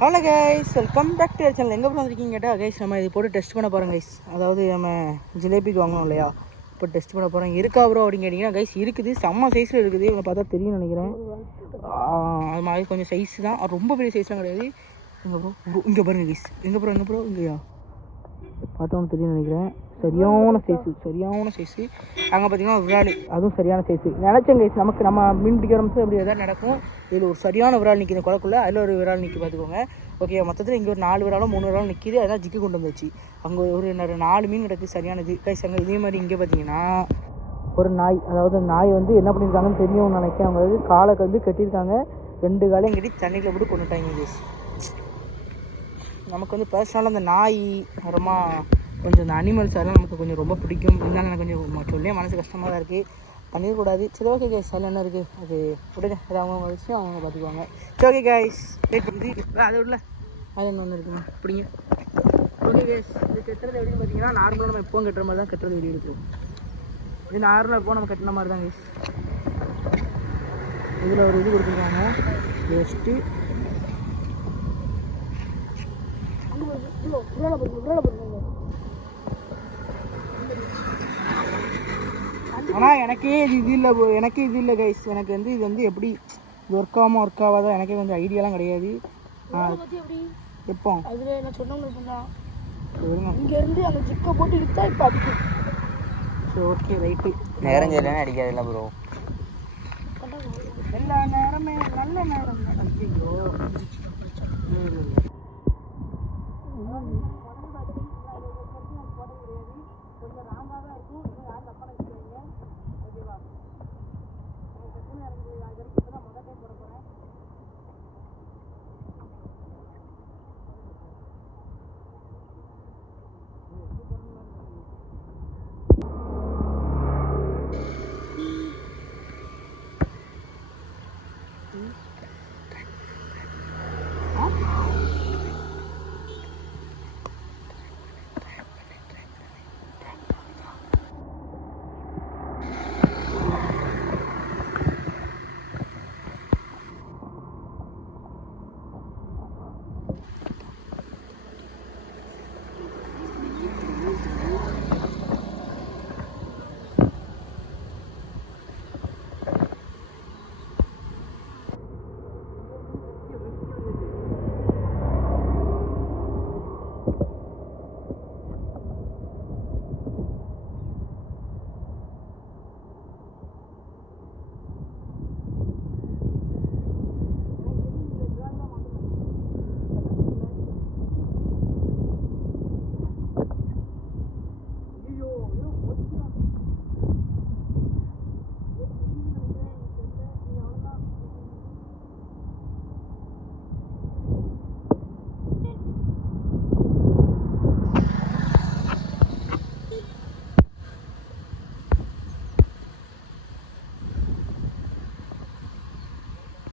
Hello guys, welcome back to channel. எங்கே போய் வந்திருக்கீங்க கேட்டால் கைஸ், நம்ம இது போட்டு டெஸ்ட் பண்ண போகிறோம் கைஸ். அதாவது நம்ம ஜிலேபிக்கு வாங்கணும் இல்லையா, இப்போ டெஸ்ட் பண்ண போகிறோம். இருக்கா ப்ரோ அப்படின்னு கேட்டிங்கன்னா கைஸ் இருக்குது, செம்ம சைஸில் இருக்குது. இவங்க பார்த்தா தெரியும்னு நினைக்கிறேன். அது மாதிரி கொஞ்சம் சைஸ் தான், ரொம்ப பெரிய சைஸ்லாம் கிடையாது. எங்கே ப்ரோ இங்கே பாருங்கள் கைஸ், எங்கே ப்ரோ இங்கேயா பார்த்தோன்னு தெரியும்னு நினைக்கிறேன். சரியான சைஸு. அங்கே பார்த்தீங்கன்னா விரால், அதுவும் சரியான சைஸு. நினச்சேன் கைஸ், நம்ம மீன் பிடிக்கிற நிமிஷம் எப்படி எதாவது நடக்கும். இதில் ஒரு சரியான விரால் நிற்கிது குளக்குள்ளே, அதில் ஒரு விரால் நிற்கி பார்த்துக்கோங்க. ஓகே, மொத்தத்தில் இங்கே ஒரு 4 விராலும் 3 விராலும் நிற்கிது. அதான் ஜிக்கு கொண்டு வந்துச்சு. அங்கே ஒரு 4 மீன் கிடக்கு, சரியானது கைஸ். அங்கே இதே மாதிரி இங்கே பார்த்தீங்கன்னா ஒரு நாய், அதாவது நாய் வந்து என்ன பண்ணியிருக்காங்கன்னு தெரியும்னு நினைக்கிறேன். அவங்க வந்து காலை வந்து கட்டியிருக்காங்க, 2 காலையும் கட்டி தண்ணியில் போட்டு கொண்டுட்டாங்க கைஸ். நமக்கு வந்து பர்சனலாக அந்த நாய் அப்புறமா கொஞ்சம் இந்த அனிமல்ஸ் அதெல்லாம் நமக்கு கொஞ்சம் ரொம்ப பிடிக்கும். இருந்தாலும் எனக்கு கொஞ்சம் சொல்லே மனசு கஷ்டமாக தான் இருக்குது, பண்ணிடக்கூடாது. சரி ஓகே கைஸ், அதில் என்ன இருக்குது அது விடுங்க, அது அவங்க விஷயம், அவங்க பார்த்துக்குவாங்க. சரி ஓகே கைஸ், இது அதை விடல அது என்ன ஒன்று இருக்குமா பிடிங்க. ஓகே கைஸ், இது கட்டுறது எப்படின்னு பார்த்தீங்கன்னா நார்மலாக நம்ம எப்போவும் கட்டுற மாதிரி தான் கட்டுறது வெளியே எடுக்கும். இது நார்மலாக எப்போ நம்ம கட்டின மாதிரி தான் கைஸ். இதில் ஒரு இது கொடுத்துருக்காங்க ஜஸ்ட்டு. ஆனால் எனக்கே இது இல்லை கைஸ். எனக்கு வந்து இது வந்து எப்படி இது ஒர்க் ஆகாதான் எனக்கே கொஞ்சம் ஐடியாலாம் கிடையாது. எப்போ அதில் நான் சொன்னோம்னா இங்கேருந்து அந்த ஜிக்கை போட்டு இழுத்தா இப்போ அடிக்கு. சரி ஓகே ரைட்டு, நேரம் அடிக்காதுல்ல ப்ரோ, எல்லா நேரமே நல்ல நேரம். ஐயோ